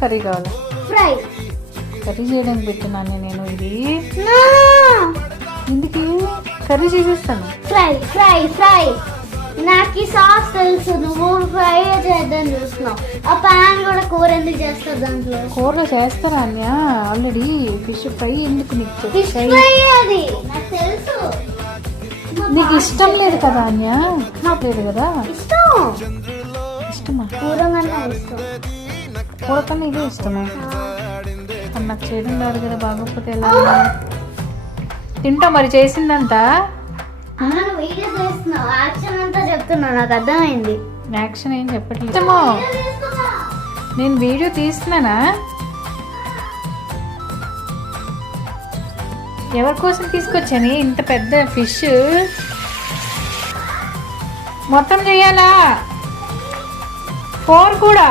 Curry కావాలా? Fry. Curry చేయడానికి పెట్టినాను నేను ఇది. ఎందుకు కర్రీ చేసేస్తాను? Fry fry fry. నాకు సాస్ తెలుసు, నువ్వు ఫ్రై చేద్దాం చూస్తున్నావు. ఆ పాన్ కూడా కూర ఎందుకు చేస్తారు? దాంట్లో కూరలో చేస్తారా అన్య? ఆల్రెడీ ఫిష్ ఫ్రై ఎందుకు నీకు? ఫిష్ ఫ్రై అది నాకు తెలుసు. నీకు ఇష్టం లేదు కదా అన్య? లేదు కదా? ఇష్టమా? కూర కన్నా ఇష్టం. కూర కన్నా ఇదే ఇష్టమే. నాకు చేయడం రాదు కదా, బాగోకపోతే ఎలా? తింటా మరి చేసిందంతా. వీడియో చేస్తున్నావు, యాక్షన్ అంతా చెప్తున్నావు, నాకు అర్థమైంది. యాక్షన్ ఏం చెప్పట్లేదు. నేను వీడియో తీస్తున్నానా? ఎవరి కోసం తీసుకొచ్చాను ఇంత పెద్ద ఫిష్? మొత్తం చెయ్యాలా? 4 కూడా.